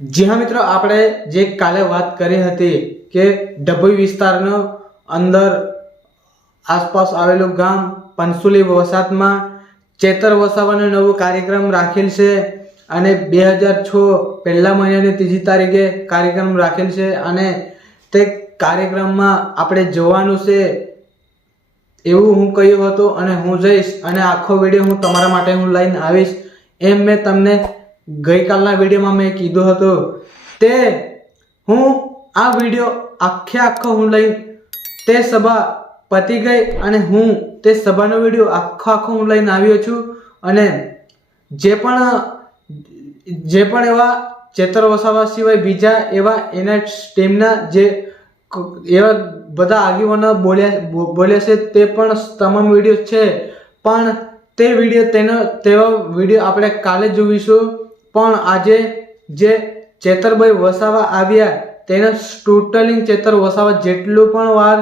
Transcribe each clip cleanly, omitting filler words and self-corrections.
જી હા મિત્રો, આપણે જે કાલે વાત કરી હતી કે ડભોઈ વિસ્તારનો અંદર આસપાસ આવેલું ગામ પંસુલી વસાહતમાં ચેતર વસાવાનો નવો કાર્યક્રમ રાખેલ છે અને 2006 પહેલા મહિનાની 3જી તારીખે કાર્યક્રમ રાખેલ છે અને તે કાર્યક્રમમાં આપણે જવાનું છે એવું હું કહ્યું હતું અને હું જઈશ અને આખો વિડીયો હું તમારા માટે હું લઈને આવીશ એમ મેં તમને ગઈકાલના વિડીયોમાં મેં કીધું હતું તે હું આ વિડીયો આખો હું લઈને તે સભા પતી ગઈ અને હું તે સભાનો વિડીયો આખો હું લઈને આવ્યો છું અને જે પણ એવા ચેતર વસાવા સિવાય બીજા એવા એના ટીમના જે એવા બધા આગેવાનો બોલ્યા છે તે પણ તમામ વિડીયો છે પણ તે વિડીયો તેવા વિડીયો આપણે કાલે જોઈશું પણ આજે જે ચેતરભાઈ વસાવા આવ્યા તેના ટોટલિંગ ચેતર વસાવા જેટલું પણ વાર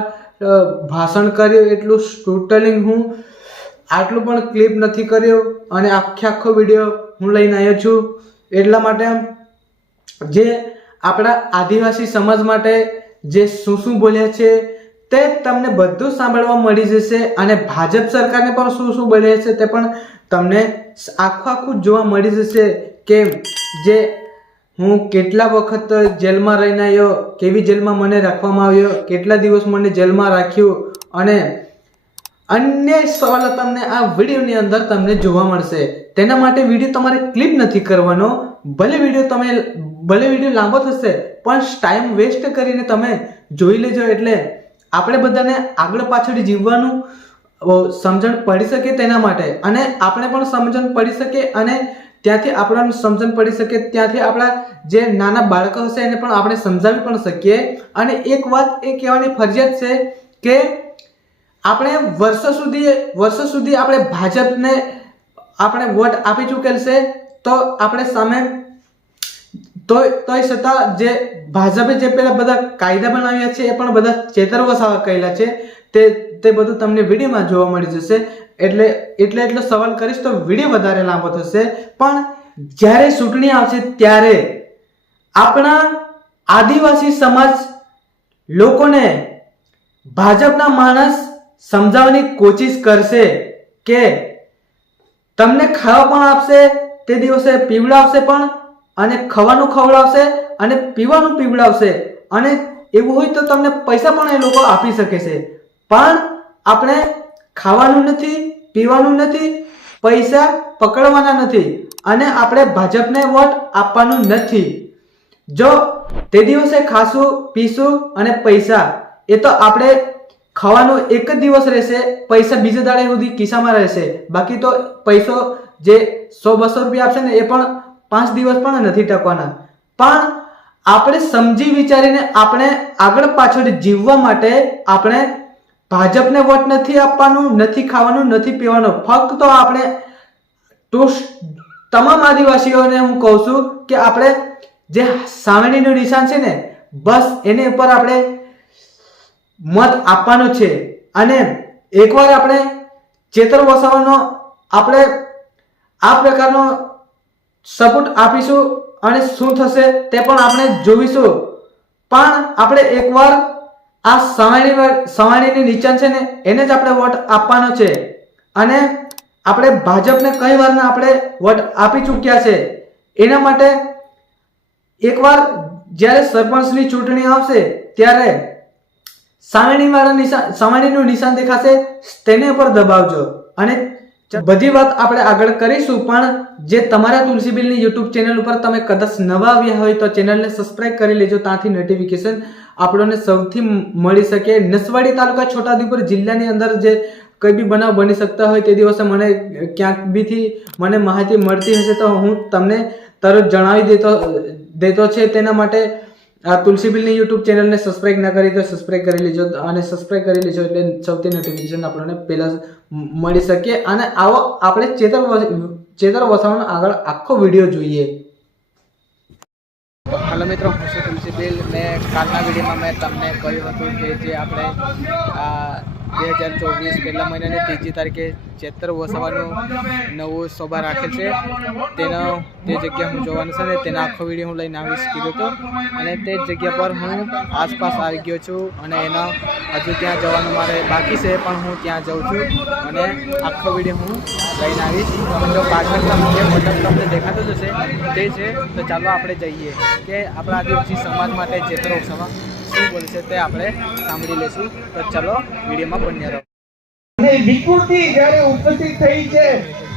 ભાષણ કર્યું એટલું ટોટલિંગ હું આટલું પણ ક્લિપ નથી કર્યો અને આખો વિડીયો હું લઈને આવ્યો છું એટલા માટે જે આપણા આદિવાસી સમાજ માટે જે શું બોલ્યા છે તે તમને બધું સાંભળવા મળી જશે અને ભાજપ સરકારને પણ શું બોલ્યા છે તે પણ તમને આખું જોવા મળી જશે કે જે હું કેટલા વખત જેલમાં રહીને આવ્યો, કેવી જેલમાં મને રાખવામાં આવ્યો, કેટલા દિવસ મને જેલમાં રાખ્યું અને અન્ય સવાલો તમને આ વિડીયોની અંદર તમને જોવા મળશે. તેના માટે વિડીયો તમારે ક્લિપ નથી કરવાનો. ભલે વિડીયો લાંબો થશે પણ ટાઈમ વેસ્ટ કરીને તમે જોઈ લેજો એટલે આપણે બધાને આગળ પાછળ જીવવાનું સમજણ પડી શકે તેના માટે અને આપણે પણ સમજણ પડી શકે અને ત્યાંથી આપણને સમજણ પડી શકે ત્યાંથી આપણા જે નાના બાળકો હશે એને પણ આપણે સમજાવી પણ શકીએ. અને એક વાત એ કહેવાની ફરજિયાત છે કે આપણે વર્ષો સુધી આપણે ભાજપને આપણે વોટ આપી ચૂકેલ છે તો આપણે સામે તોય છતાં જે ભાજપે જે પેલા બધા કાયદા બનાવ્યા છે એ પણ બધા ચેતર વસાવા કહેલા છે તે બધું તમને વિડીયોમાં જોવા મળી જશે. એટલો સવાલ કરીશ તો વિડીયો વધારે લાંબો થશે પણ જ્યારે ચૂંટણી આવશે ત્યારે આપણા આદિવાસી સમાજ લોકોને ભાજપના માણસ સમજાવવાની કોશિશ કરશે કે તમને ખાવા પણ આપશે, તે દિવસે પીવડાવશે પણ અને ખાવાનું ખવડાવશે અને પીવાનું પીવડાવશે અને એવું હોય તો તમને પૈસા પણ એ લોકો આપી શકે છે પણ આપણે ખાવાનું નથી, પીવાનું નથી, પૈસા પકડવાના નથી અને આપણે ભાજપને વોટ આપવાનું નથી. જો તે દિવસે ખાશું, પીશું અને પૈસા એ તો આપણે ખાવાનું એક જ દિવસ રહેશે, પૈસા બીજા દાડે સુધી ખિસ્સામાં રહેશે. બાકી તો પૈસો જે 100-200 રૂપિયા આપશે ને એ પણ 5 દિવસ પણ નથી ટકવાના. પણ આપણે સમજી વિચારીને આપણે આગળ પાછળ જીવવા માટે આપણે ભાજપને વોટ નથી આપવાનું, નથી ખાવાનું, નથી પીવાનું. ફક્ત આપણે તમામ આદિવાસીઓને હું કહું છું કે આપણે જે સાવરણીનું નિશાન છે ને બસ એની ઉપર આપણે મત આપવાનો છે અને એકવાર આપણે ચેતર વસાવાનો આપણે આ પ્રકારનો સપોર્ટ આપીશું અને શું થશે તે પણ આપણે જોઈશું. પણ આપણે એકવાર આ સવાણીની નિશાન છે ને એને જ આપણે વોટ આપવાનો છે અને આપણે ભાજપને કઈ વારના આપણે વોટ આપી ચૂક્યા છે. એના માટે એકવાર જ્યારે સરપંચની ચૂંટણી આવશે ત્યારે સાવરણીનું નિશાન દેખાશે તેને પર દબાવજો અને બધી વાત આપણે આગળ કરીશું. પણ જે તમારા તુલસીબેલની યુટ્યુબ ચેનલ ઉપર તમે કદાચ નવા આવ્યા હોય તો ચેનલને સબસ્ક્રાઇબ કરી લેજો. ત્યાંથી નોટિફિકેશન આપણને સૌથી મળી શકે. નસવાડી તાલુકા છોટાઉદેપુર જિલ્લાની અંદર જે કંઈ બી બનાવ બની શકતા હોય તે દિવસે મને ક્યાંક બીથી મને માહિતી મળતી હશે તો હું તમને તરત જણાવી દેતો છે. તેના માટે આ તુલસીબેલની યુટ્યુબ ચેનલને સબસ્ક્રાઇબ ના કરી તો સબસ્ક્રાઇબ કરી લેજો અને સબસ્ક્રાઇબ કરી લેજો એટલે સૌથી નોટિફિકેશન આપણને પહેલા મળી શકે. અને આવો આપણે ચેતર વસાવાનો આગળ આખો વિડીયો જોઈએ. હેલો મિત્રો, હું છું તુલસીબેલ. મેં કાલના વિડીયોમાં મેં તમને કહ્યું હતું કે જે આપણે 2024 પહેલા મહિનાની 3જી તારીખે ચેતર વસાવાનું નવું સભા રાખેલ છે. તે જગ્યા હું જોવાનું છે ને તેનો આખો વિડીયો હું લઈને આવીશ કીધું હતો. અને તે જ જગ્યા પર હું આસપાસ આવી ગયો છું અને એનો હજુ ત્યાં જવાનું મારે બાકી છે, પણ હું ત્યાં જાઉં છું અને આખો વિડીયો હું લઈને આવીશ. જો પાછળ જે બટન તમને દેખાતો જ હશે તે છે. તો ચાલો આપણે જઈએ કે આપણા આદિવાસી સમાજ માટે ચેતર વસાવા શું બોલશે તે આપણે સાંભળી લઈશું. તો ચાલો વિડીયોમાં બન્યા રહો. વિકૃતિ જ્યારે ઉપસ્થિત થઈ છે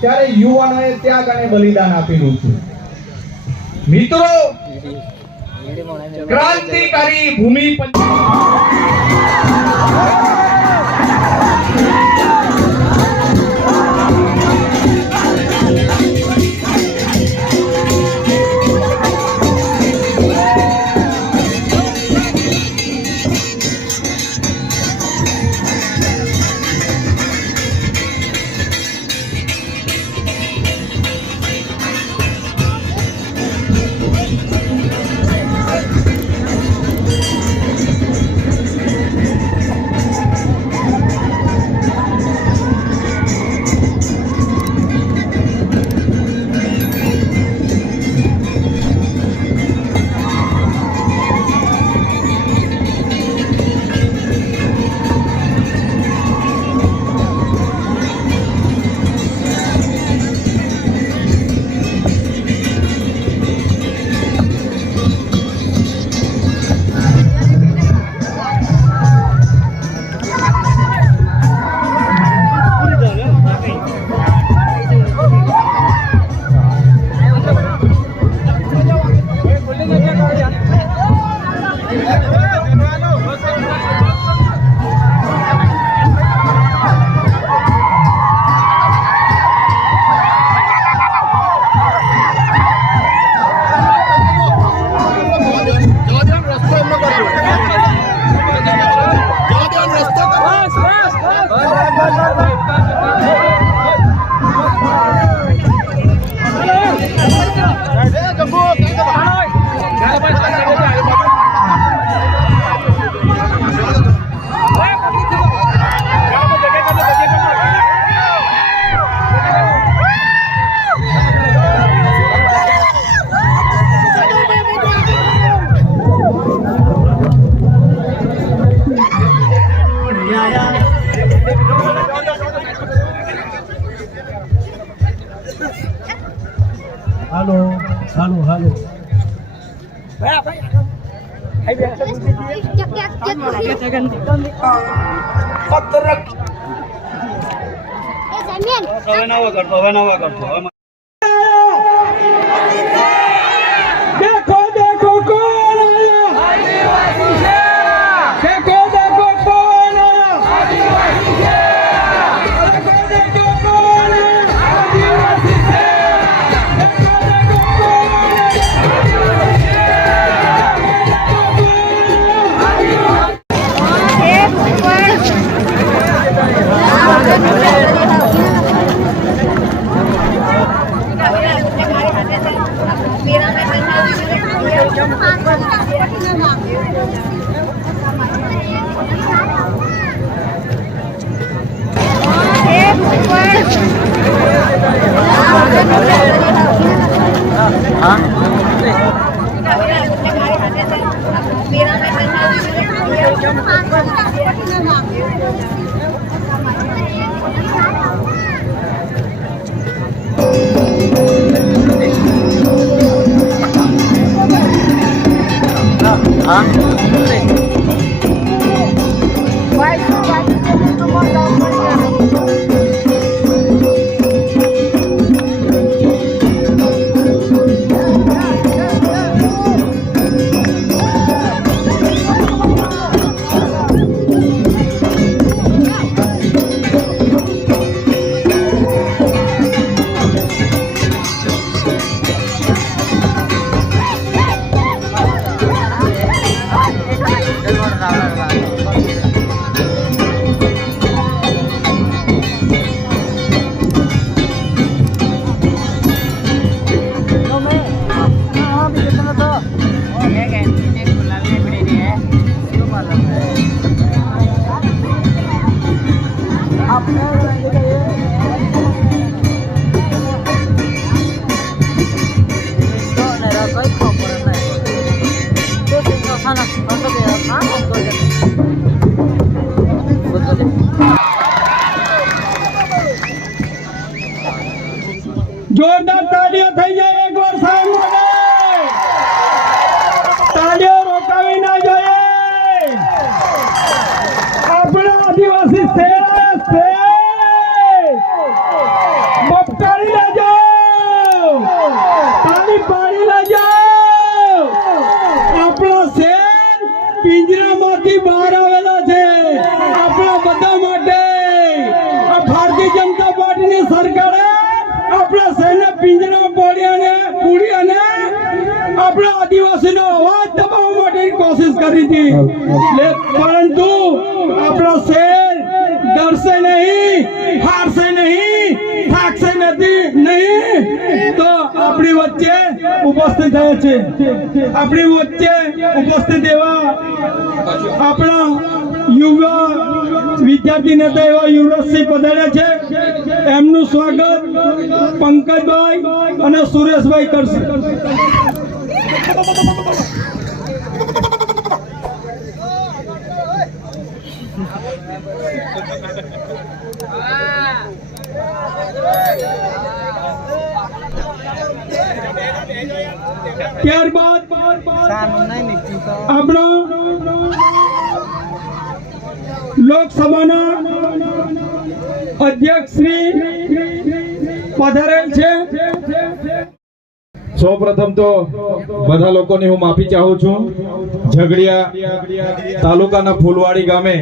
ત્યારે યુવાનોએ ત્યાગ અને બલિદાન આપેલું છે. મિત્રો, ક્રાંતિકારી ભૂમિ આપણા આદિવાસીનો અવાજ દબાવવા માટેની કોશિશ કરી હતી, પરંતુ આપણો શેર ડરશે નહીં, હારશે નહીં, થાકશે નહીં, તો આપણી વચ્ચે ઉપસ્થિત થયા છે. આપણી વચ્ચે ઉપસ્થિત એવા આપણા યુવા વિદ્યાર્થી નેતા એવા યુવરાજસિંહ પધાર્યા છે. એમનું સ્વાગત પંકજભાઈ અને સુરેશભાઈ કરશે. ત્યારબાદ આપણો લોકસભાના અધ્યક્ષ શ્રી પધારેલ છે. સૌપ્રથમ તો બધા લોકોની હું માફી ચાહું છું. ઝઘડિયા તાલુકાના ફૂલવાડી ગામે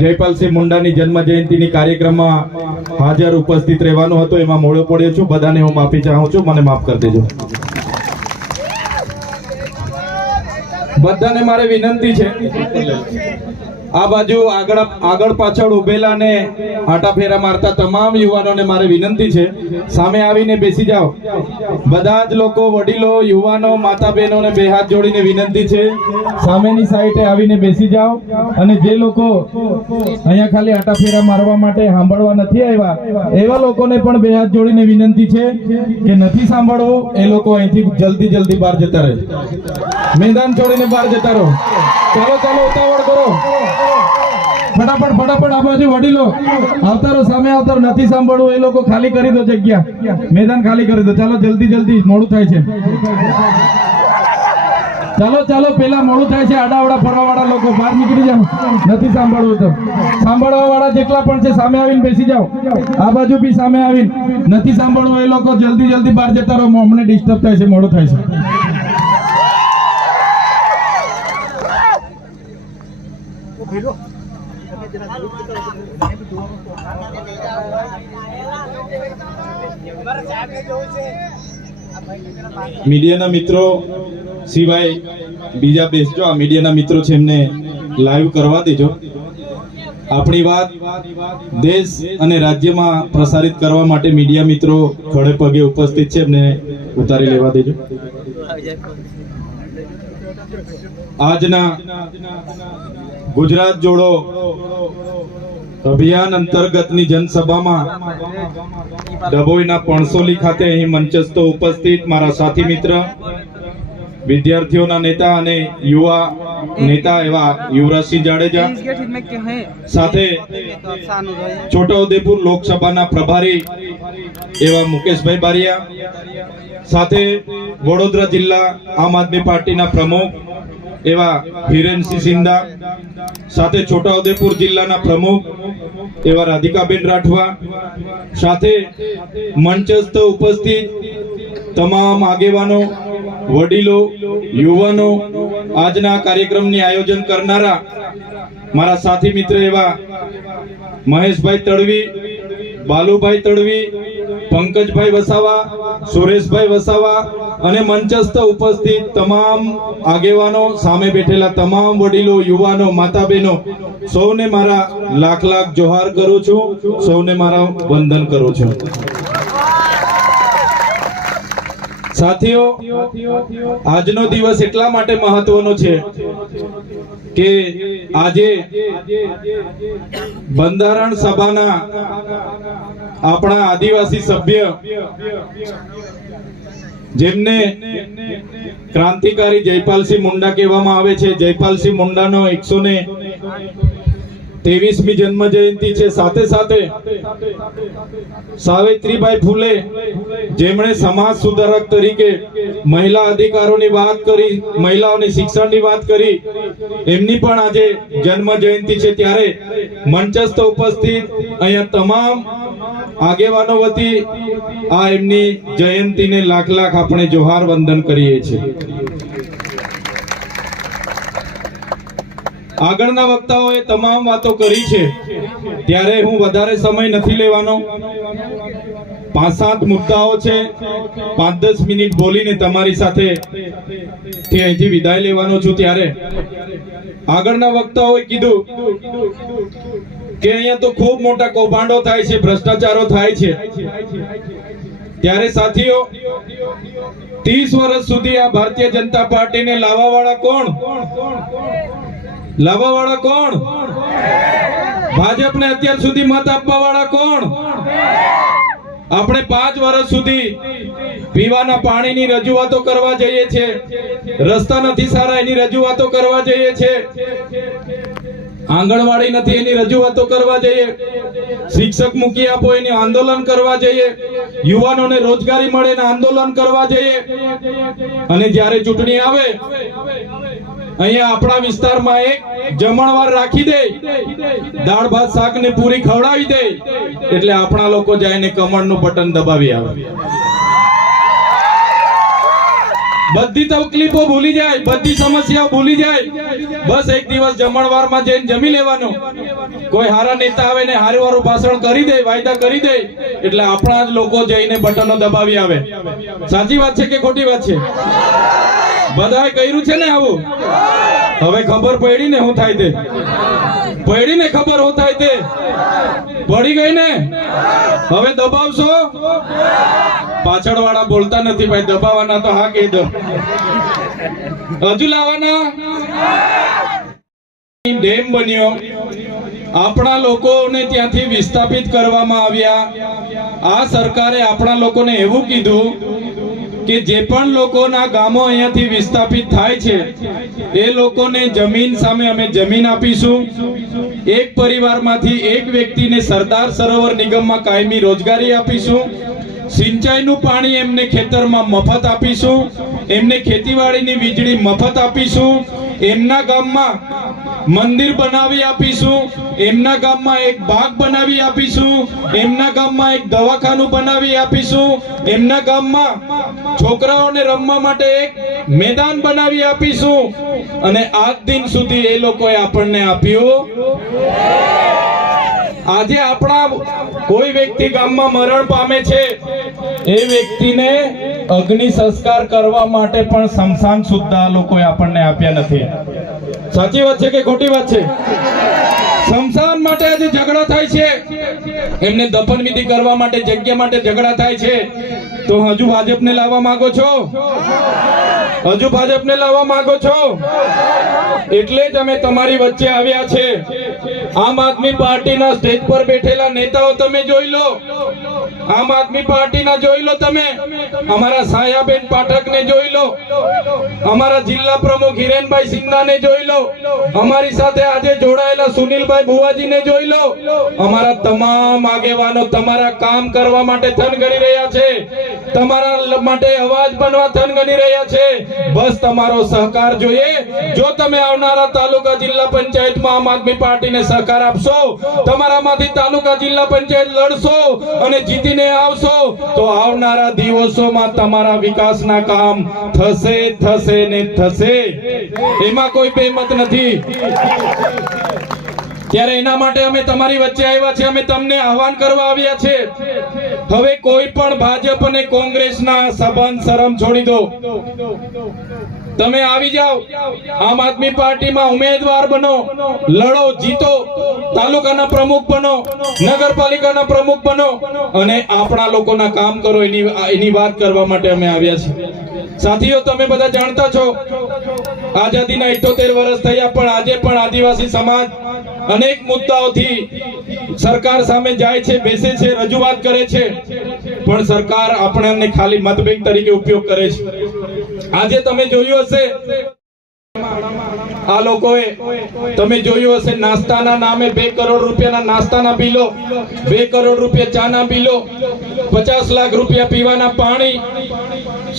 જયપાલસિંહ મુંડાની જન્મ જયંતિની કાર્યક્રમમાં હાજર ઉપસ્થિત રહેવાનું હતું, એમાં મોડો પડ્યો છું. બધાને હું માફી ચાહું છું, મને માફ કરી દેજો. બધાને મારે વિનંતી છે, આ બાજુ આગળ પાછળ ઉભેલા ને આટા ફેરા મારતા તમામ યુવાનોને મારે વિનંતી છે, સામે આવીને બેસી જાઓ. બધા જ લોકો, વડીલો, યુવાનો, માતા બહેનોને બે હાથ જોડીને વિનંતી છે, સામેની સાઈડે આવીને બેસી જાઓ. અને જે લોકો અહીંયા ખાલી આટા ફેરા મારવા માટે સાંભળવા નથી આવ્યા, એવા લોકોને પણ બે હાથ જોડીને વિનંતી છે કે નથી સાંભળવું, એ લોકો અહીંથી જલ્દી બહાર જતા રહે, મેદાન છોડીને બહાર જતા રહો. ચાલો ઉતાવળ કરો, ફટાફટ આ બાજુ વડીલો આવતા રહો, સામે આવતા રહો. નથી સાંભળવું એ લોકો ખાલી કરી દો જગ્યા, મેદાન ખાલી કરી દો. ચાલો જલ્દી, મોડું થાય છે. ચાલો પેલા મોડું થાય છે. આડાવડા ફરવાવાળા લોકો બહાર નીકળી જાઓ, નથી સાંભળવું તો. સાંભળવા વાળા જેટલા પણ છે સામે આવીને બેસી જાઓ. આ બાજુ બી સામે આવીને નથી સાંભળવું એ લોકો જલ્દી બહાર જતા રહો, અમને ડિસ્ટર્બ થાય છે, મોડું થાય છે. મીડિયાના મિત્રો સિવાય બીજા બેસજો. આ મીડિયાના મિત્રો છે, એમને લાઈવ કરવા દેજો. આપણી વાત દેશ અને રાજ્યમાં પ્રસારિત કરવા માટે મીડિયા મિત્રો ખડે પગે ઉપસ્થિત છે, એમને ઉતારી લેવા દેજો. આજના ગુજરાત જોડો અભિયાન અંતર્ગતની જનસભામાં ડભોઈના પણસોલી ખાતે અહીં મંચસ્થ ઉપસ્થિત મારા સાથી મિત્ર, વિદ્યાર્થીઓના નેતા અને યુવા નેતા એવા યુવરાજસિંહ જાડેજા, સાથે છોટાઉદેપુર લોકસભાના પ્રભારી એવા મુકેશભાઈ બારિયા, સાથે વડોદરા જિલ્લા આમ આદમી પાર્ટીના પ્રમુખ એવા હિરેનસિંહ સિંધા, સાથે છોટાઉદેપુર જિલ્લાના પ્રમુખ એવા રાધિકાબેન રાઠવા, સાથે મંચસ્થ ઉપસ્થિત તમામ આગેવાનો, વડીલો, યુવાનો, આજના કાર્યક્રમની આયોજન કરનારા મારા સાથી મિત્ર એવા મહેશભાઈ તડવી, બાલુભાઈ તડવી, પંકજભાઈ વસાવા, સુરેશભાઈ વસાવા અને મંચસ્થ ઉપસ્થિત તમામ આગેવાનો, સામે બેઠેલા તમામ વડીલો, યુવાનો, માતા બહેનો, સૌને મારા લાખ જોહાર કરું છું, સૌને મારા વંદન કરું છું. સાથીઓ, આજનો દિવસ એટલા માટે મહત્વનો છે કે આજે બંધારણ સભાના આપણા આદિવાસી સભ્ય, જેમને ક્રાંતિકારી જયપાલસિંહ મુંડા કહેવામાં આવે છે, જયપાલસિંહ મુંડાનો 123મી જન્મ જયંતિ છે. સાથે સાવિત્રીબાઈ ફૂલે, જેમણે સમાજ સુધારક તરીકે મહિલા અધિકારોની વાત કરી, મહિલાઓની શિક્ષણની વાત કરી, એમની પણ આજે જન્મ જયંતિ છે. ત્યારે મંચસ્થ ઉપસ્થિત અહીંયા તમામ આગેવાનો વતી આ એમની જયંતિને લાખ આપણે જોહાર વંદન કરીએ છીએ. આગળના વક્તાઓએ તમામ વાતો કરી છે, ત્યારે હું વધારે સમય નથી લેવાનો. 5-7 મુદ્દાઓ છે, 5-10 મિનિટ બોલીને તમારી સાથે થી અહીંથી વિદાય લેવાનો છું ત્યારે આગળના વક્તાઓએ કીધું કે અહીંયા તો ખૂબ મોટા કૌભાંડો થાય છે, ભ્રષ્ટાચારો થાય છે. ત્યારે સાથીઓ 30 વર્ષ સુધી આ ભારતીય જનતા પાર્ટીને લાવવાવાળા કોણ? લાવવાવાળા કોણ? ભાજપને અત્યાર સુધી મત આપવાવાળા કોણ? આપણે 5 વર્ષ સુધી પીવાના પાણીની રજૂઆતો કરવા જઈએ છીએ, રસ્તા નથી સારા એની રજૂઆતો કરવા જઈએ છીએ, આંગણવાડી નથી એની રજૂઆતો કરવા જઈએ, શિક્ષક મૂકી આપો એની આંદોલન કરવા જઈએ, યુવાનોને રોજગારી મળે એના આંદોલન કરવા જઈએ. અને જ્યારે ચૂંટણી આવે અહીંયા આપણા વિસ્તારમાં એક જમણવાર રાખી દે, દાળ ભાત શાક ને પૂરી ખવડાવી દે એટલે આપણા લોકો જઈને કમળનું બટન દબાવી આવે. બધી તકલીફો ભૂલી જાય, બધી સમસ્યાઓ ભૂલી જાય, બસ એક દિવસ જમણવારમાં જઈને જમી લેવાનું. કોઈ હારા નેતા આવે ને હારું ભાષણ કરી દે, વાયદા કરી દે એટલે આપણા જ લોકો જઈને બટનો દબાવી આવે. સાચી વાત છે કે ખોટી વાત છે? બધાએ કર્યું છે ને આવું? હવે ખબર પડી ને શું થાય તે? પડી ને ખબર શું થાય તે? પડી ગઈ ને? હવે દબાવશો? પાછળ વાળા બોલતા નથી ભાઈ, દબાવવાના તો હા કહી દો. હજુ લાવવાના? ડેમ બન્યો, આપણા લોકોને ત્યાંથી વિસ્થાપિત કરવામાં આવ્યા. આ સરકારે આપણા લોકોને એવું કીધું કે જે પણ લોકોના ગામો અહીંયાથી વિસ્થાપિત થાય છે એ લોકોને જમીન સામે અમે જમીન આપીશું. એક પરિવારમાંથી એક વ્યક્તિને સરદાર સરોવર નિગમમાં કાયમી રોજગારી આપીશું. સિંચાઈનું પાણી એમને ખેતરમાં મફત આપીશું. એમને ખેતીવાડીની વીજળી મફત આપીશું. એમના ગામમાં મંદિર બનાવી આપીશું. એમના ગામમાં એક બાગ બનાવી આપીશું. એમના ગામમાં એક દવાખાનું બનાવી આપીશું. એમના ગામમાં છોકરાઓને રમવા માટે એક મેદાન બનાવી આપીશું. અને આજ દિન સુધી એ લોકોએ આપણને આપ્યું. આજે આપણા કોઈ વ્યક્તિ ગામમાં મરણ પામે છે એ વ્યક્તિને અગ્નિ સંસ્કાર કરવા માટે પણ સ્મશાન સુદ્ધા લોકોએ આપણને આપ્યા નથી. સાચી વાત છે કે ખોટી વાત છે? સ્મશાન માટે આજે ઝઘડા થાય છે, એમને દફન વિધિ કરવા માટે જગ્યા માટે ઝઘડા થાય છે. તો હજુ ભાજપને લાવવા માંગો છો? હજુ ભાજપને લાવવા માંગો છો? એટલે જ અમે તમારી વચ્ચે આવ્યા છે. આમ આદમી પાર્ટીના સ્ટેજ પર બેઠેલા નેતાઓ તમે જોઈ લો, આમ આદમી પાર્ટીના જોઈ લો, તમે અમારા સાયાબેન પાઠકને જોઈ લો, અમારા જિલ્લા પ્રમુખ હિરેનભાઈ સિંઘનાને જોઈ લો, અમારી સાથે આજે જોડાયેલા સુનિલભાઈ ભુવાજીને જોઈ લો. અમારા તમામ આગેવાનો તમારા કામ કરવા માટે થનગની રહ્યા છે, તમારા માટે અવાજ બનવા થનગની રહ્યા છે. બસ તમારો સહકાર જોઈએ. જો તમે આવનારા તાલુકા જિલ્લા પંચાયતમાં આમ આદમી પાર્ટીને સહકાર આપશો, તમારામાંથી તાલુકા જિલ્લા પંચાયત લડશો અને જીતીને આવશો તો આવનારા દિવસોમાં તમારા વિકાસના કામ થશે થશે ને થશે. એમાં કોઈ બેમત નથી. ત્યારે એના માટે અમે તમારી વચ્ચે આવ્યા છે. અમે તમને આહવાન કરવા આવ્યા છે. હવે કોઈ પણ ભાજપ અને કોંગ્રેસના સંબંધ શરમ છોડી દો. તમે આવી જાઓ, આમ આદમી પાર્ટીમાં ઉમેદવાર બનો, લડો, જીતો, તાલુકાના પ્રમુખ બનો, નગરપાલિકાના પ્રમુખ બનો અને આપણા લોકોના કામ કરો. એની વાત કરવા માટે અમે આવ્યા છીએ. સાથીઓ, તમે બધા જાણતા છો આઝાદીના 78 વર્ષ થયા, પણ આજે પણ આદિવાસી સમાજ અનેક મુદ્દાઓથી સરકાર સામે જાય છે, બેસે છે, રજૂઆત કરે છે, પણ સરકાર આપણને ખાલી મતબેંક તરીકે ઉપયોગ કરે છે. આજે તમે જોયું હશે આ લોકોએ, તમે જોયું હશે નાસ્તાના નામે 2 કરોડ રૂપિયાના નાસ્તાના બિલો, 2 કરોડ રૂપિયા ચાના બિલો, 50 લાખ રૂપિયા પીવાના પાણી,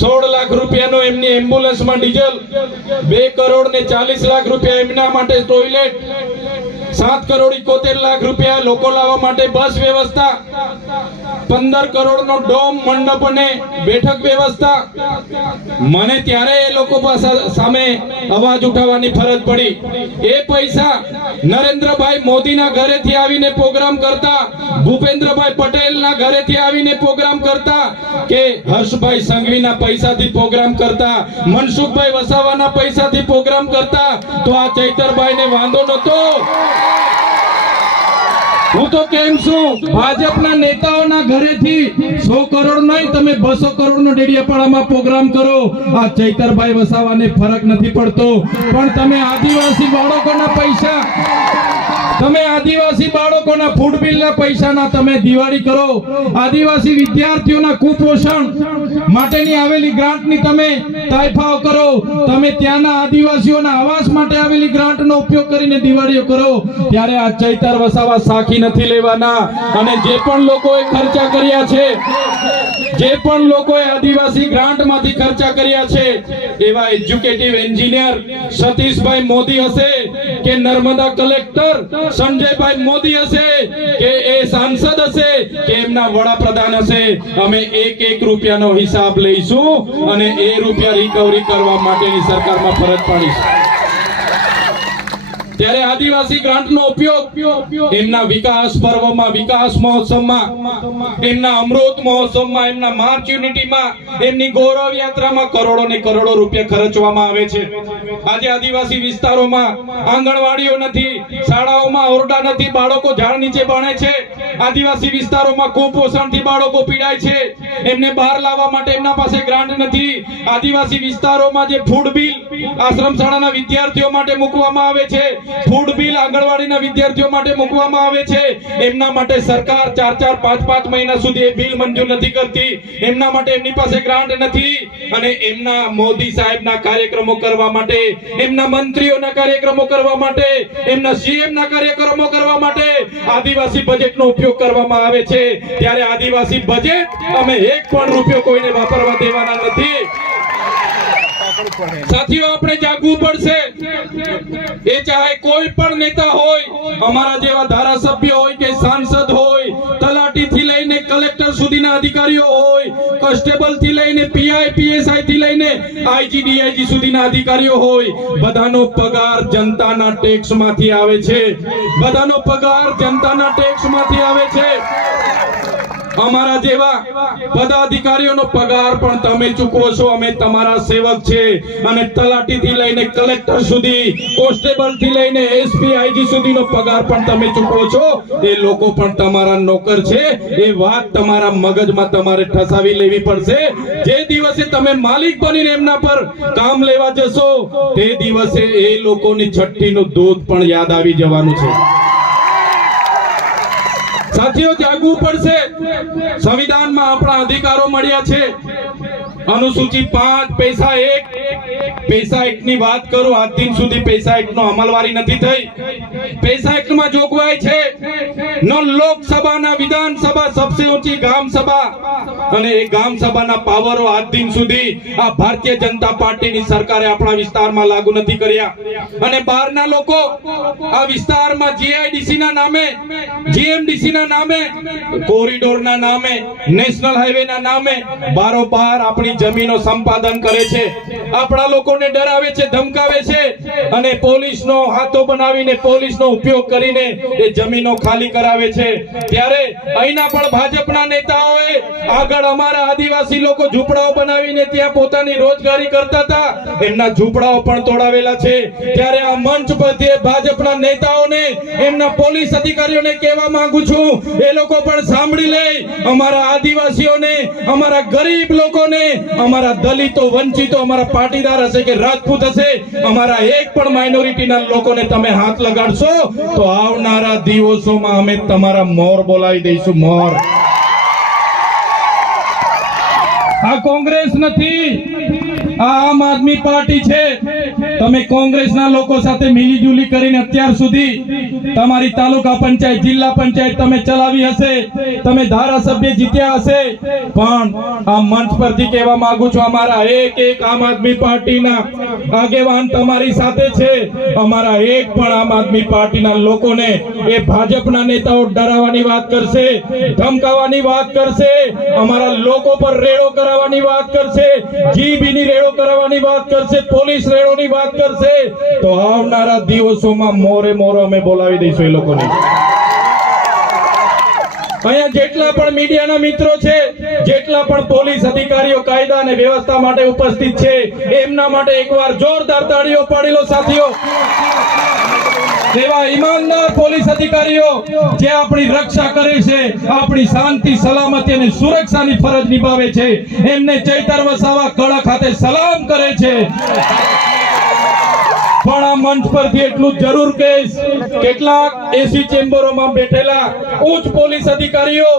16 લાખ રૂપિયાનો એમની એમ્બ્યુલન્સમાં ડીઝલ, 2 કરોડ ને 40 લાખ રૂપિયા એમના માટે ટોયલેટ, 7 કરોડ 71 લાખ રૂપિયા લોકો લાવવા માટે બસ વ્યવસ્થા. 15 કરોડનો ડોમ, મંડપ અને બેઠક વ્યવસ્થા. મને ત્યારે એ લોકો સામે અવાજ ઉઠાવવાની ફરજ પડી. એ પૈસા નરેન્દ્રભાઈ મોદીના ઘરેથી આવીને પ્રોગ્રામ કરતા, ભૂપેન્દ્રભાઈ પટેલના ઘરેથી આવીને પ્રોગ્રામ કરતા, કે હર્ષભાઈ સંઘવીના પૈસાથી પ્રોગ્રામ કરતા, મનસુખભાઈ વસાવાના પૈસાથી પ્રોગ્રામ કરતા, તો આ ચૈતરભાઈને વાંધો નતો. હું તો કેમ છું, ભાજપના નેતાઓના ઘરેથી 100 કરોડ નહીં, તમે 200 કરોડનો ડેડિયાપાડામાં પ્રોગ્રામ કરો, આ ચૈતરભાઈ વસાવાને ફરક નથી પડતો. પણ તમે આદિવાસી બાળકોના પૈસા, તમે આદિવાસી બાળકોના ફૂડ બિલના પૈસાના તમે દિવાળી કરો, આદિવાસી વિદ્યાર્થીઓના કુપોષણ માટેની આવેલી ગ્રાન્ટની તમે તાયફાઓ કરો, તમે ત્યાંના આદિવાસીઓના આવાસ માટે આવેલી ગ્રાન્ટનો ઉપયોગ કરીને દિવાળીઓ કરો. ત્યારે આ ચૈતર વસાવા સાખી નથી લેવાના. અને જે પણ લોકોએ ખર્ચા કર્યા છે, જે પણ લોકોએ આદિવાસી ગ્રાન્ટમાંથી ખર્ચા કર્યા છે, એવા એજ્યુકેટિવ એન્જિનિયર સતીશભાઈ મોદી હશે, કે નર્મદા કલેક્ટર સંજયભાઈ મોદી હશે, કે એ સાંસદ હશે, કે એમના વડાપ્રધાન હશે, અમે 1 રૂપિયાનો હિસાબ લઈશું અને એ રૂપિયા રિકવરી કરવા માટેની સરકારમાં ફરજ પાડીશું. ત્યારે આદિવાસી ગ્રાન્ટનો ઉપયોગ એમના વિકાસ પર્વમાં, વિકાસ મહોત્સવમાં, એમના અમૃત મહોત્સવમાં, એમના માર્ચ યુનિટીમાં, એમની ગૌરવ યાત્રામાં કરોડો ને કરોડો રૂપિયા ખર્ચવામાં આવે છે. આજે આદિવાસી વિસ્તારોમાં આંગણવાડીઓ નથી, શાળાઓમાં ઓરડા નથી, બાળકો ઝાડ નીચે ભણે છે. આદિવાસી વિસ્તારોમાં કુપોષણથી બાળકો પીડાય છે, એમને બહાર લાવવા માટે એમના પાસે ગ્રાન્ટ નથી. આદિવાસી વિસ્તારોમાં જે ફૂડ બિલ આશ્રમ શાળાના વિદ્યાર્થીઓ માટે મૂકવામાં આવે છે, ફૂડ બિલ આંગણવાડીના વિદ્યાર્થીઓ માટે મૂકવામાં આવે છે, એમના માટે સરકાર 4-4, 5-5 મહિના સુધી એ બિલ મંજૂર નથી કરતી. એમના માટે એમની પાસે ગ્રાન્ટ નથી. અને એમના મોદી સાહેબના કાર્યક્રમો કરવા માટે, એમના મંત્રીઓના કાર્યક્રમો કરવા માટે, એમના સીએમના કાર્યક્રમો કરવા માટે આદિવાસી બજેટનો ઉપયોગ કરવામાં આવે છે. ત્યારે આદિવાસી બજેટ અમે 1 પણ રૂપિયો કોઈને વાપરવા દેવાના નથી. સાથીઓ, આપણે જાગવું પડશે. એ ચાહે કોઈ પણ નેતા હોય, અમારા જેવા ધારાસભ્ય હોય કે સાંસદ હોય, તલાટી થી લઈને કલેક્ટર સુધીના અધિકારીઓ હોય, કોન્સ્ટેબલ થી લઈને પીઆઈ પીએસઆઈ થી લઈને આઈજી ડીઆઈજી સુધીના અધિકારીઓ હોય, બધાનો પગાર જનતાના ટેક્સ માંથી આવે છે. બધાનો પગાર જનતાના ટેક્સ માંથી આવે છે. અમારા જેવા બધા અધિકારીઓનો પગાર પણ તમે ચૂકવો છો. અમે તમારા સેવક છે. અને તલાટી થી લઈને કલેક્ટર સુધી, કોન્સ્ટેબલ થી લઈને એસપી આઈજી સુધીનો પગાર પણ તમે ચૂકવો છો. એ લોકો પણ તમારા નોકર છે. એ વાત તમારા મગજમાં તમારે ઠસાવી લેવી પડશે. જે દિવસે તમે માલિક બનીને એમના પર કામ લેવા જશો, તે દિવસે એ લોકોની છઠ્ઠીનું દૂધ પણ યાદ આવી જવાનું છે. સાથીઓ, જાગવું પડશે. સંવિધાનમાં આપણા અધિકારો મળ્યા છે. અનુસૂચિ 5 પૈસા 1 ની વાત કરું, આજ દિન સુધી પૈસા 1 નો અમલવારી નથી થઈ. પૈસા 1 માં જોગવાઈ છે ન લોકસભા ના વિધાનસભા, સબસે ઊંચી ગામ સભા, અને એ ગામ સભાના પાવરો આજ દિન સુધી આ ભારતીય જનતા પાર્ટીની સરકારે આપણા વિસ્તારમાં લાગુ નથી કર્યા. અને બહારના લોકો આ વિસ્તારમાં જીઆઈડીસી ના નામે, જીએમડીસી ના નામે, કોરિડોરના નામે, નેશનલ હાઈવે ના નામે બારોબાર આપણી જમીનો સંપાદન કરે છે. આપણા લોકોને ડરાવે છે, ધમકાવે છે, અને પોલીસનો હાથો બનાવીને, પોલીસનો ઉપયોગ કરીને એ જમીનો ખાલી કરાવે છે. ત્યારે અહીંના પણ ભાજપના નેતાઓએ આગળ અમારા આદિવાસી લોકો ઝૂંપડાઓ બનાવીને ત્યાં પોતાની રોજગારી કરતા હતા, એમના ઝૂંપડાઓ પણ તોડાવેલા છે. ત્યારે આ મંચ પરથી ભાજપના નેતાઓને, એમના પોલીસ અધિકારીઓને કહેવા માંગુ છું, એ લોકો પણ સાંભળી લે. અમારા આદિવાસીઓને, અમારા ગરીબ લોકોને, અમારા દલિતો, વંચિતો, અમારા પાટીદાર હશે કે રાજપૂત હશે, અમારા એક પણ માઇનોરિટીના લોકોને તમે હાથ લગાડશો તો આવનારા દિવસોમાં અમે તમારા મોર બોલાવી દઈશું. મોર. આ કોંગ્રેસ નથી, આ આમ આદમી પાર્ટી છે. તમે કોંગ્રેસના લોકો સાથે મિલીજુલી કરીને અત્યાર સુધી તમારી તાલુકા પંચાયત, જિલ્લા પંચાયત તમે ચલાવી હશે, તમે ધારાસભ્ય જીત્યા હશે, પણ આ મંચ પરથી કહેવા માંગુ છું, અમારા એક આમ આદમી પાર્ટીના આગેવાન તમારી સાથે છે. અમારા એક પણ આમ આદમી પાર્ટીના લોકોને એ ભાજપના નેતાઓ ડરાવવાની વાત કરશે, ધમકાવવાની વાત કરશે, અમારા લોકો પર રેડો કરાવવાની વાત કરશે, જીબીની રેડો કરાવવાની વાત કરશે, પોલીસ રેડોની વાત કરશે, તો આવનારા દિવસોમાં મોરે મોરો અમે બોલાવી દઈશું એ લોકોને. અહીંયા જેટલા પણ મીડિયાના મિત્રો છે, જેટલા પણ પોલીસ અધિકારીઓ કાયદા અને વ્યવસ્થા માટે ઉપસ્થિત છે, એમના માટે એકવાર જોરદાર તાળીઓ પાડી લો સાથીઓ. એવા ઈમાનદાર પોલીસ અધિકારીઓ જે આપણી રક્ષા કરે છે, આપણી શાંતિ, સલામતી અને સુરક્ષાની ફરજ નિભાવે છે, એમને ચૈતર વસાવા કડા ખાતે સલામ કરે છે. પણ આ મંચ પરથી એટલું જરૂર કહીશ, કેટલાક એસી ચેમ્બરોમાં બેઠેલા ઉચ્ચ પોલીસ અધિકારીઓ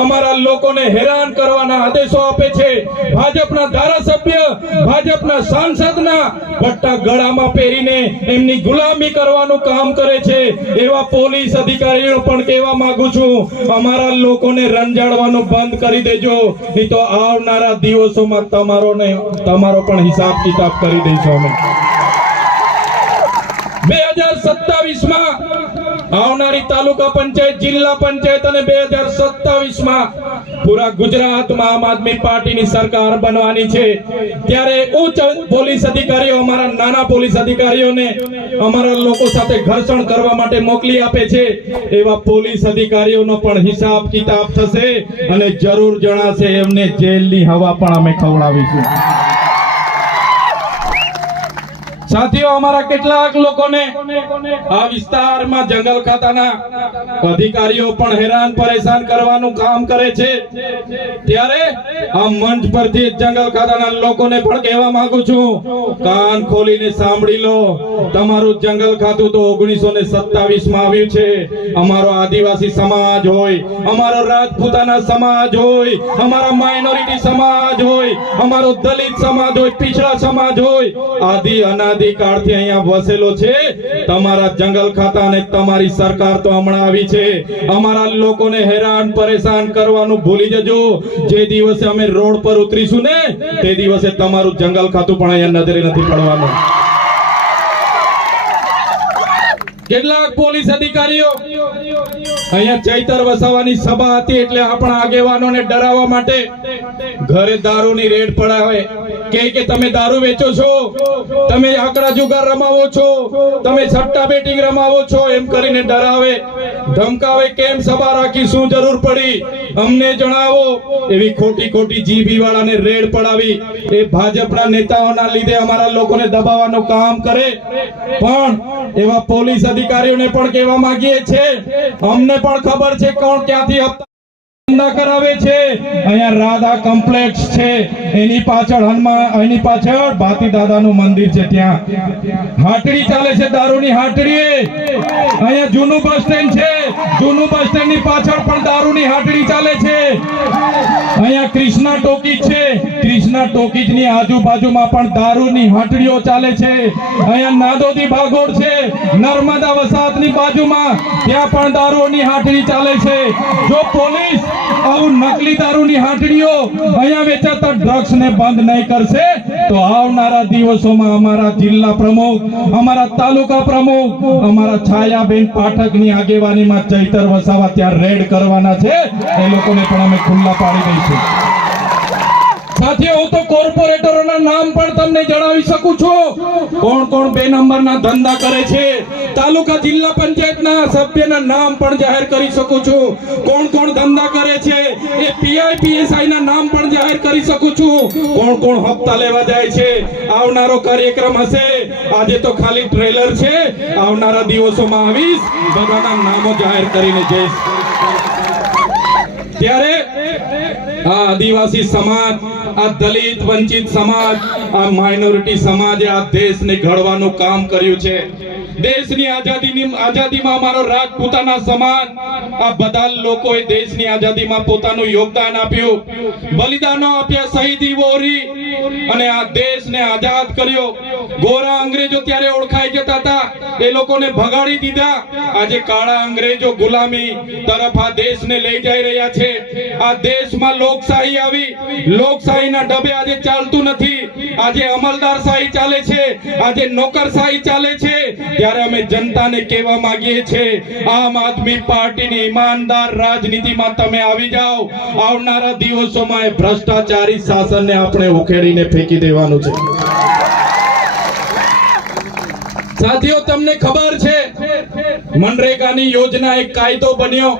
અમારા લોકોને હેરાન કરવાના આદેશો આપે છે. ભાજપના ધારાસભ્ય, ભાજપના સાંસદના પટ્ટા ગળામાં પહેરીને એમની ગુલામી કરવાનું કામ કરે છે. એવા પોલીસ અધિકારીઓ પણ કહેવા માંગુ છું, અમારા લોકોને રંજાડવાનું બંધ કરી દેજો, નહીં તો આવનારા દિવસોમાં તમારો પણ હિસાબ કિતાબ કરી દઈશું અમે. 2027માં આવનારી તાલુકા પંચાયત, જિલ્લા પંચાયત અને 2027માં પૂરા ગુજરાતમાં આમ આદમી પાર્ટીની સરકાર બનવાની છે. ત્યારે ઉચ્ચ પોલીસ અધિકારીઓ અમારા નાના પોલીસ અધિકારીઓને અમારા લોકો સાથે ઘર્ષણ કરવા માટે મોકલી આપે છે. એવા પોલીસ અધિકારીઓનો પણ હિસાબ કિતાબ થશે અને જરૂર જણાશે એમને જેલની હવા પણ અમે ખવડાવીશું. સાથીઓ, અમારા કેટલાક લોકોને આ વિસ્તારમાં જંગલ ખાતાના અધિકારીઓ પણ હેરાન પરેશાન કરવાનું કામ કરે છે. ત્યારે આ મંચ પરથી જંગલ ખાતાના લોકોને પણ કહેવા માંગુ છું, કાન ખોલીને સાંભળી લો. તમારું જંગલ ખાતું તો 1927માં આવ્યું છે. અમારો આદિવાસી સમાજ હોય, અમારો રાજપૂતાના સમાજ હોય, અમારા માઇનોરિટી સમાજ હોય, અમારો દલિત સમાજ હોય, પીછડા સમાજ હોય, આદિ અનાદિ કાળથી અહીંયા વસેલો છે. તમારા જંગલ ખાતા અને તમારી સરકાર તો હમણાં આવી છે. અમારા લોકોને હેરાન પરેશાન કરવાનું ભૂલી જજો. જે દિવસે અમે રોડ પર ઉતરીશું ને, તે દિવસે તમારું જંગલ ખાતું પણ અહીંયા નજરે નથી પડવાનું. કેટલાક પોલીસ અધિકારીઓ અહીંયા ચૈતર વસાવાની સભા હતી એટલે આપણા આગેવાનોને ડરાવવા માટે ઘરે દારૂની રેડ પડાવે, કે તમે દારૂ વેચો છો, તમે આંકડા જુગાર રમાવો છો, તમે સટ્ટા બેટિંગ રમાવો છો, એમ કરીને ડરાવે, ધમકાવે. કેમ સભા રાખી, શું જરૂર પડી, અમને જણાવો. એવી ખોટી ખોટી જીબી વાળાને રેડ પડાવી એ ભાજપના નેતાઓના લીધે અમારા લોકોને દબાવવાનું કામ કરે. પણ એવા પોલીસ અધિકારીઓને પણ કહેવા માંગીએ છીએ, અમને પણ ખબર છે કોણ ક્યાંથી ધંધા કરાવે છે. અહીંયા રાધા કોમ્પ્લેક્સ છે, એની પાછળ હનુમાન, એની પાછળ ભાતી દાદાનું મંદિર છે, ત્યાં હાટડી ચાલે છે, દારૂની હાટડી. અહીંયા જૂનું બસ સ્ટેન્ડ છે, જૂનું બસ સ્ટેન્ડ ની પાછળ પણ દારૂની હાટડી ચાલે છે. અહીંયા કૃષ્ણા ટોકીજ છે, કૃષ્ણા ટોકીજ ની આજુબાજુમાં પણ દારૂની હાટડીઓ ચાલે છે. અહીંયા નાદોદી ભાગોળ છે, નર્મદા વસાહતની બાજુમાં, ત્યાં પણ દારૂની હાટડી ચાલે છે. જો પોલીસ આવું નકલી દારૂની હાટડીઓ અહીંયા વેચાતા ડ્રગ્સ ને બંધ નહીં કરશે તો આવનારા દિવસોમાં અમારા જિલ્લા પ્રમુખ, અમારા તાલુકા પ્રમુખ, અમારા છાયાબેન પાઠકની આગેવાનીમાં ચૈતર વસાવા ત્યાં રેડ કરવાના છે. એ લોકોને પણ અમે ખુલ્લા પાડી દઈશું. સાથીઓ, હું તો કોર્પોરેટરોના નામ પણ તમને જણાવી શકું છું, કોણ કોણ 2 નંબરના ધંધા કરે છે. તાલુકા જિલ્લા પંચાયતના સભ્યના નામ પણ જાહેર કરી શકું છું, કોણ કોણ ધંધા કરે છે. એ પીઆઈ પીએસઆઈ ના નામ પણ જાહેર કરી શકું છું, કોણ કોણ હપ્તા લેવા જાય છે. આવનારો કાર્યક્રમ હશે, આજે તો ખાલી ટ્રેલર છે, આવનારા દિવસોમાં આવીશ, બધાના નામો જાહેર કરીને જઈશ. ત્યારે આ આદિવાસી સમાજ, આ દલિત વંચિત સમાજ, આ માઇનોરિટી સમાજે આ દેશને ઘડવાનું કામ કર્યું છે. દેશની આઝાદીમાં અમારો રાજપૂતાના સમાજ, આ બધા લોકોએ દેશની આઝાદીમાં પોતાનું યોગદાન આપ્યું, બલિદાનો આપ્યા, શહીદી વહોરી અને આ દેશને આઝાદ કર્યો. ગોરા અંગ્રેજો ત્યારે ઓળખાઈ જતા હતા, એ લોકોને ભગાડી દીધા. આજે કાળા અંગ્રેજો ગુલામી તરફ આ દેશને લઈ જઈ રહ્યા છે. આ દેશમાં લોકશાહી આવી, લોકશાહીના ડબે આજે ચાલતું નથી. આજે અમલદારશાહી ચાલે છે, આજે નોકરશાહી ચાલે છે. ત્યારે અમે જનતાને કહેવા માંગીએ છીએ, આમ આદમી પાર્ટીની ઈમાનદાર રાજનીતિમાં તમે આવી જાઓ. આવનારા દિવસોમાં એ ભ્રષ્ટાચારી શાસનને આપણે ઉખેડીને ફેંકી દેવાનું છે. સાથીઓ, તમને ખબર છે મનરેગાની યોજના એક કાયદો બન્યો.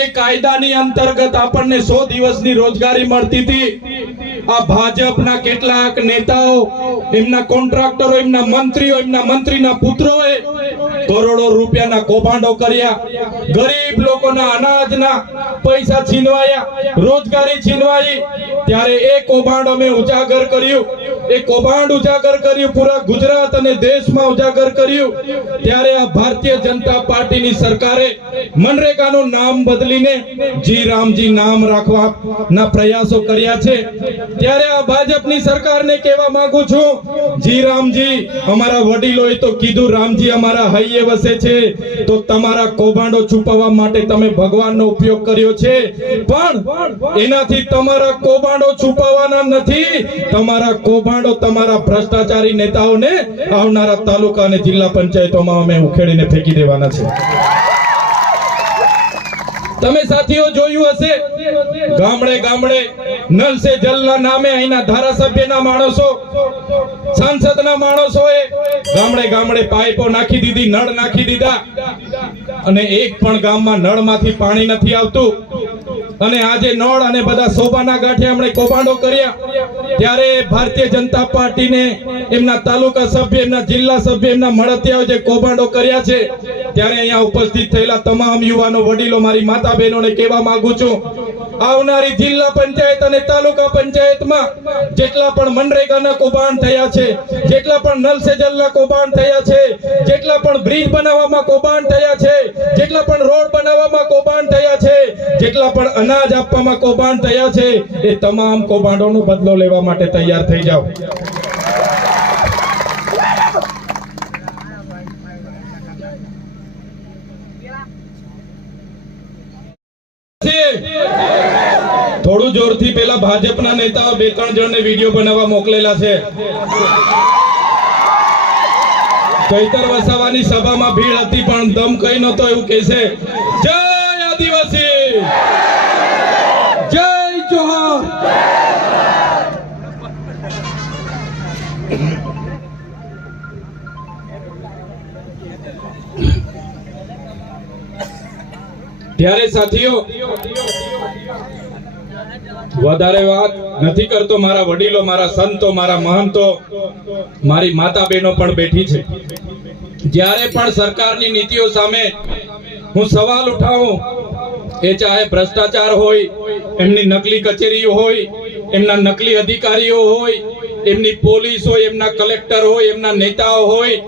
એ કાયદાની અંતર્ગત આપણને 100 દિવસની રોજગારી મળતી હતી. આ ભાજપના કેટલાક નેતાઓ, એમના કોન્ટ્રાક્ટરો, એમના મંત્રીઓ, એમના મંત્રીના પુત્રોએ કરોડો રૂપિયાના કૌભાંડો કર્યા. ગરીબ લોકોના અનાજના પૈસા છીનવાયા, રોજગારી છીનવાઈ. ત્યારે એ કૌભાંડ અમે ઉજાગર કર્યું. એ કૌભાંડ ઉજાગર કર્યું, પૂરા ગુજરાત અને દેશમાં ઉજાગર કર્યું. ત્યારે આ ભારતીય જનતા પાર્ટીની સરકારે મનરેગાનું નામ બદલીને જી રામજી નામ રાખવાના પ્રયાસો કર્યા છે. ત્યારે આ ભાજપની સરકારને કહેવા માંગુ છું, જી રામજી, અમારા વડીલોએ તો કીધું રામજી અમારા હૈયે વસે છે, તો તમારા કૌભાંડો છુપાવવા માટે તમે ભગવાનનો ઉપયોગ કર્યો છે. પણ એનાથી તમારા કૌભાંડો છુપાવવાના નથી. તમારા કૌભાંડો તમારા ભ્રષ્ટાચારી નેતાઓને આવનારા તાલુકા અને જિલ્લા પંચાયતોમાં અમે ઉખેડીને ફેંકી દેવાના છે. તમે સાથીઓ જોયું હશે, ગામડે ગામડે નલ સે જલના નામે અહીંના ધારાસભ્યના માણસો, સાંસદના માણસોએ ગામડે ગામડે પાઇપો નાખી દીધી, નળ નાખી દીધા, અને એક પણ ગામમાં નળમાંથી પાણી નથી આવતું. અને આજે નળ અને બધા શોભાના ગાંઠે આપણે કૌભાંડો કર્યા. ત્યારે ભારતીય જનતા પાર્ટીને એમના તાલુકા સભ્ય, એમના જિલ્લા સભ્ય, એમના મળતિયાઓ જે કૌભાંડો કર્યા છે, ત્યારે અહીંયા ઉપસ્થિત થયેલા તમામ યુવાનો, વડીલો, મારી માતા બહેનોને કહેવા માંગુ છું, આવનારી જિલ્લા પંચાયત અને તાલુકા પંચાયતમાં જેટલા પણ મનરેગાના કૌભાંડ થયા છે, જેટલા પણ નલ સે જલના કૌભાંડ થયા છે, જેટલા પણ બ્રિજ બનાવવામાં કૌભાંડ થયા છે, જેટલા પણ રોડ બનાવવામાં કૌભાંડ થયા છે, જેટલા પણ અનાજ આપવામાં કૌભાંડ થયા છે, એ તમામ કૌભાંડોનો બદલો લેવા માટે તૈયાર થઈ જાઓ. થોડું જોરથી પેલા ભાજપના નેતાઓ 2-3 જણને વિડીયો બનાવવા મોકલેલા છે. ચૈતર વસાવાની સભામાં ભીડ હતી, પણ દમ કઈ નતો એવું કહેશે, જય આદિવાસી, જય જોહાર. ત્યારે સાથીઓ, વધારે વાત નથી કરતો. મારા વડીલો, મારા સંતો, મારા મહંતો, મારી માતા બહેનો પણ બેઠી છે. જ્યારે પણ સરકારની નીતિઓ સામે હું સવાલ ઉઠાવું, એ ચાહે ભ્રષ્ટાચાર હોય, એમની નકલી કચેરીઓ હોય, એમના નકલી અધિકારીઓ હોય, એમની પોલીસ હોય, એમના કલેક્ટર હોય, એમના નેતાઓ હોય,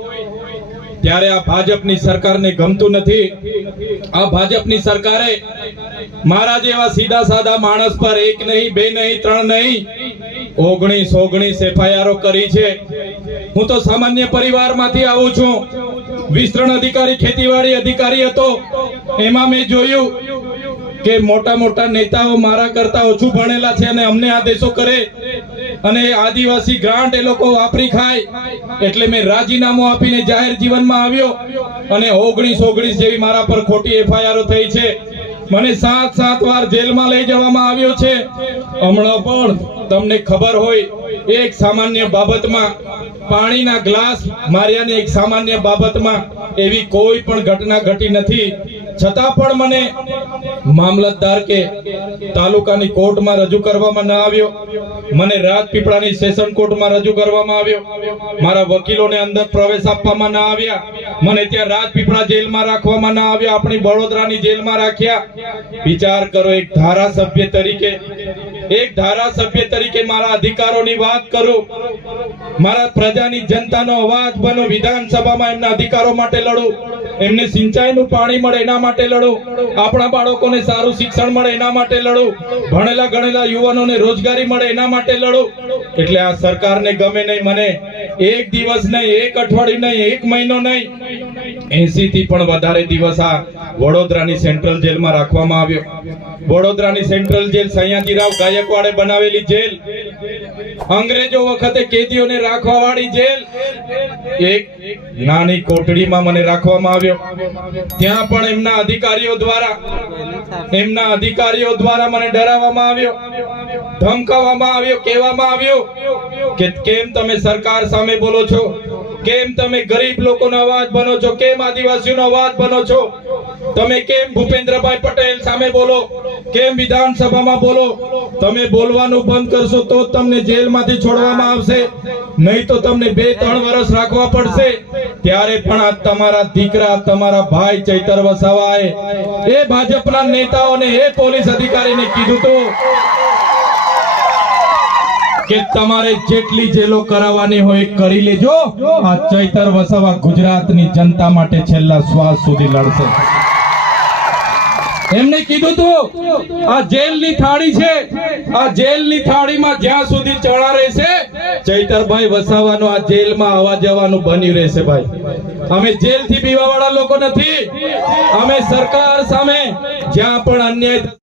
ત્યારે આ ભાજપની સરકારને ગમતું નથી. આ ભાજપની સરકારે મારા જેવા સીધા સાદા માણસ પર 1 નહીં, 2 નહીં, 3 નહીં, 19 FIR કરી છે. હું તો સામાન્ય પરિવારમાંથી આવું છું. વિસ્તરણ અધિકારી, ખેતીવાડી અધિકારી હતો. એમાં મેં જોયું કે મોટા મોટા નેતાઓ મારા કરતા ઓછું ભણેલા છે અને અમને આદેશો કરે, અને આદિવાસી ગ્રાન્ટ એ લોકો વાપરી ખાય. એટલે મેં રાજીનામું આપીને જાહેર જીવનમાં આવ્યો, અને 19 જેવી મારા પર ખોટી FIR થઈ છે. મને 7 વાર જેલમાં લઈ જવામાં આવ્યો છે. હમણાં પણ તમને ખબર હોય, એક સામાન્ય બાબતમાં પાણીના ગ્લાસ માર્યાની એક સામાન્ય બાબતમાં એવી કોઈ પણ ઘટના ઘટી નથી. છતાં પણ મને મામલતદાર કે તાલુકાની કોર્ટમાં રજૂ કરવામાં ન આવ્યો. મને રાજપીપળાની સેશન કોર્ટમાં રજૂ કરવામાં આવ્યો. મારા વકીલોને અંદર પ્રવેશ આપવામાં ન આવ્યા. મને ત્યાં રાજપીપળા જેલમાં રાખવામાં ન આવ્યા, આપણી વડોદરાની જેલમાં રાખ્યા. વિચાર કરો, એક ધારાસભ્ય તરીકે મારા અધિકારોની વાત કરું, મારા પ્રજાની જનતાનો અવાજ બનો, વિધાનસભામાં એમના અધિકારો માટે લડું, એમને સિંચાઈનું પાણી મળે એના માટે લડું, આપણા બાળકોને સારું શિક્ષણ મળે એના માટે લડું, ભણેલા ગણેલા યુવાનોને રોજગારી મળે એના માટે લડું. એટલે આ સરકારને ગમે નહીં, મને એક દિવસ નહીં, એક અઠવાડિયું નહીં, એક મહિનો નહીં, 80 થી પણ વધારે દિવસ આ વડોદરાની સેન્ટ્રલ જેલમાં રાખવામાં આવ્યો. વડોદરાની સેન્ટ્રલ જેલ સયાજીરાવ ગાયકવાડે બનાવેલી જેલ, અંગ્રેજો વખતે કેદીઓને રાખવા વાળી જેલ, એક નાની કોટડીમાં મને રાખવામાં આવ્યો. ત્યાં પણ એમના અધિકારીઓ દ્વારા મને ડરાવવામાં આવ્યો, ધમકાવવામાં આવ્યો, કહેવામાં આવ્યો કે કેમ તમે સરકાર સામે બોલો છો, કેમ તમે ગરીબ લોકોનો અવાજ બનો છો, કેમ આદિવાસીઓનો અવાજ બનો છો, તમે કેમ ભૂપેન્દ્રભાઈ પટેલ સામે બોલો, કેમ વિધાનસભામાં બોલો. તમે બોલવાનું બંધ કરશો તો જ તમને જેલમાંથી છોડવામાં આવશે, નહીં તો તમને 2-3 વર્ષ રાખવા પડશે. ત્યારે પણ આ તમારા દીકરા, તમારા ભાઈ ચૈતર વસાવાએ એ ભાજપના નેતાઓને, એ પોલીસ અધિકારીને કીધું હતું કે તમારે જેટલી જેલો કરાવવાની હોય એ કરી લેજો. આ ચૈતર વસાવા ગુજરાતની જનતા માટે છેલ્લા શ્વાસ સુધી લડશે. એમને કીધું તું આ જેલની થાળી છે, આ જેલની થાળીમાં જ્યાં સુધી ચણા રહેશે, ચૈતરભાઈ વસાવાનો આ જેલમાં આવવા જવાનું બન્યું રહેશે. ભાઈ, અમે જેલથી પીવા વાળા લોકો નથી. અમે સરકાર સામે જ્યાં પણ અન્યાય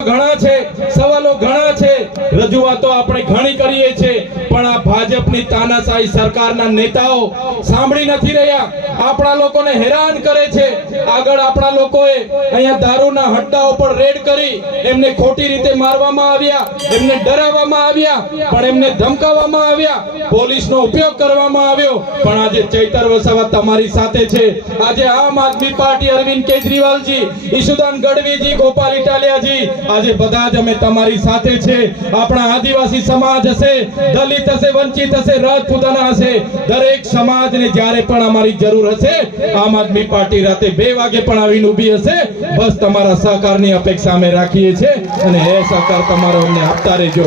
ઘણા છે, સવાલો ઘણા છે, રજૂઆતો આપણે ઘણી કરીએ છીએ, પણ આ ભાજપની તાનાશાહી સરકારના નેતાઓ સાંભળી નથી રહ્યા. આપણા લોકોને હેરાન કરે છે. આગળ આપણા લોકોએ અહીંયા દારૂના હડ્ડાઓ પર રેડ કરી એમને ખોટી રીતે મારવામાં આવ્યા, એમને ડરાવવામાં આવ્યા, પણ એમને ધમકાવવામાં આવ્યા, પોલીસનો ઉપયોગ કરવામાં આવ્યો. પણ આજે ચૈતર વસાવા તમારી સાથે છે. આજે આમ આદમી પાર્ટી, અરવિંદ કેજરીવાલજી, ઈશુદાન ગઢવીજી, ગોપાલ ઇટાલિયાજી, આજે બધા જ અમે તમારી સાથે છે. આપણા આદિવાસી સમાજ હશે, દલિત હશે, વંચિત હશે, રાજપૂતાના હશે, દરેક સમાજને જ્યારે પણ અમારી જરૂર હશે, આમ આદમી પાર્ટી રાતે 2 વાગે પણ આવીને ઊભી હશે. બસ તમારા સહકારની અપેક્ષા અમે રાખીએ છીએ અને એ સહકાર તમારો અમને આપતા રહેજો.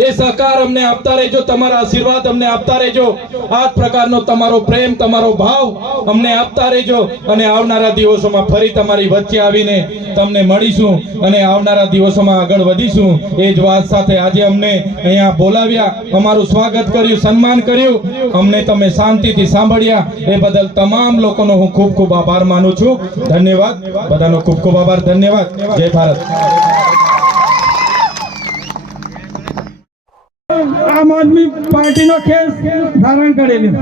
એ સહકાર અમને આપતા રહેજો, તમારા આશીર્વાદ અમને આપતા રહેજો. આ જ પ્રકારનો તમારો પ્રેમ, તમારો ભાવ અમને આપતા રહેજો અને આવનારા દિવસોમાં ફરી તમારી વચ્ચે આવીને તમને મળીશું અને આવનારા દિવસોમાં આગળ વધીશું. એ જ વાત સાથે આજે અમને અહીંયા બોલાવ્યા, અમારું સ્વાગત કર્યું, સન્માન કર્યું, અમને તમે શાંતિથી સાંભળ્યા, એ બદલ તમામ લોકોનો હું ખૂબ ખૂબ આભાર માનું છું. ધન્યવાદ, બધાનો ખૂબ ખૂબ આભાર. ધન્યવાદ. જય ભારત. આમ આદમી પાર્ટીનો કેસ ધારણ કરેલી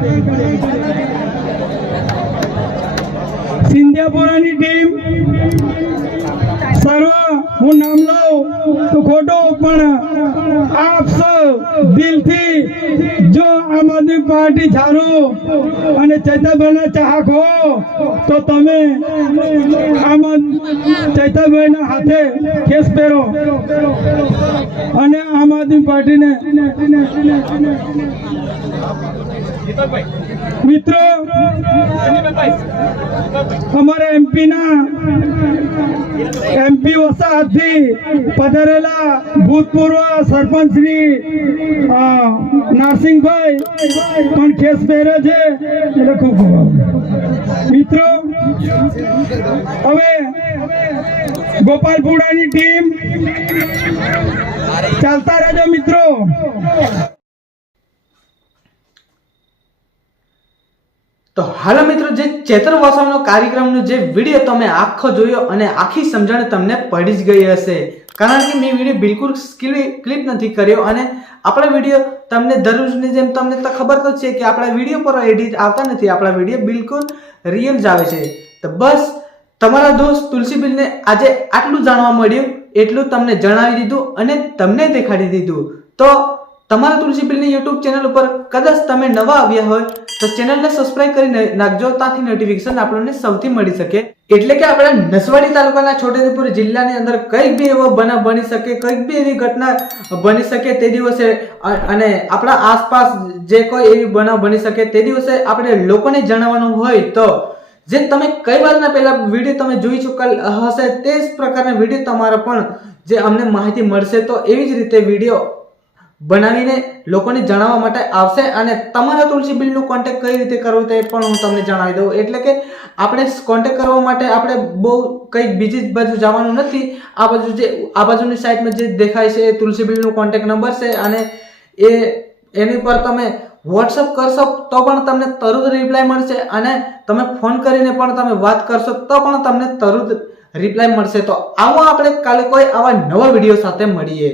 સિંધિયાપુરાની ટીમ સર્વ, હું નામ લઉં તો ખોટો, પણ આપ સૌ દિલથી જો આમ આદમી પાર્ટી ધારો અને ચૈતરભાઈના ચાહક હો તો તમે ચૈતરભાઈના હાથે કેસ પહેરો અને આમ આદમી પાર્ટીને મિત્રો, અમારા એમપી વસાહતથી પધારેલા ભૂતપૂર્વ સરપંચ શ્રી નરસિંહભાઈ પણ કેસ પહેરે છે એટલે ખૂબ મિત્રો. હવે ગોપાલપુરાની ટીમ ચાલતા રહેજો મિત્રો. તો હાલો મિત્રો, જે ચૈતર વસાવાનો કાર્યક્રમનો જે વિડીયો તમે આખો જોયો અને આખી સમજણ તમને પડી જ ગઈ હશે, કારણ કે મેં વિડીયો બિલકુલ ક્લિપ નથી કર્યો અને આપણા વિડીયો તમને દરરોજની જેમ તમને તો ખબર તો છે કે આપણા વિડીયો પર એડિટ આવતા નથી. આપણા વિડીયો બિલકુલ રિયલ જ આવે છે. તો બસ તમારા દોસ્ત તુલસીબેનને આજે આટલું જાણવા મળ્યું, એટલું તમને જણાવી દીધું અને તમને દેખાડી દીધું. તો તમારા તુલસીબેનની યુટ્યુબ ચેનલ ઉપર કદાચ તમે નવા આવ્યા હોય તો ચેનલને સબસ્ક્રાઇબ કરી નાખજો, ત્યાંથી નોટિફિકેશન આપણને સૌથી મળી શકે. એટલે કે આપણા નસવાડી તાલુકાના છોટાઉદેપુર જિલ્લાની અંદર કંઈક બી એવો બનાવ બની શકે, કંઈક બી એવી ઘટના બની શકે તે દિવસે, અને આપણા આસપાસ જે કોઈ એવી બનાવ બની શકે તે દિવસે આપણે લોકોને જણાવવાનું હોય તો જે તમે કઈ વારના પહેલા વિડીયો તમે જોઈ ચૂકેલ હશે તે જ પ્રકારના વિડીયો તમારા પણ જે અમને માહિતી મળશે તો એવી જ રીતે વિડીયો બનાવીને લોકોને જણાવવા માટે આવશે. અને તમારા તુલસીબેનનો કોન્ટેક્ટ કઈ રીતે કરવો તે પણ હું તમને જણાવી દઉં. એટલે કે આપણે કોન્ટેક્ટ કરવા માટે આપણે બહુ કંઈક બીજી બાજુ જવાનું નથી. આ બાજુની સાઈડમાં જે દેખાય છે એ તુલસીબેનનો કોન્ટેક્ટ નંબર છે અને એની પર તમે વોટ્સઅપ કરશો તો પણ તમને તરત રિપ્લાય મળશે અને તમે ફોન કરીને પણ તમે વાત કરશો તો પણ તમને તરત રિપ્લાય મળશે. તો આવો આપણે કાલે કોઈ આવા નવા વિડીયો સાથે મળીએ.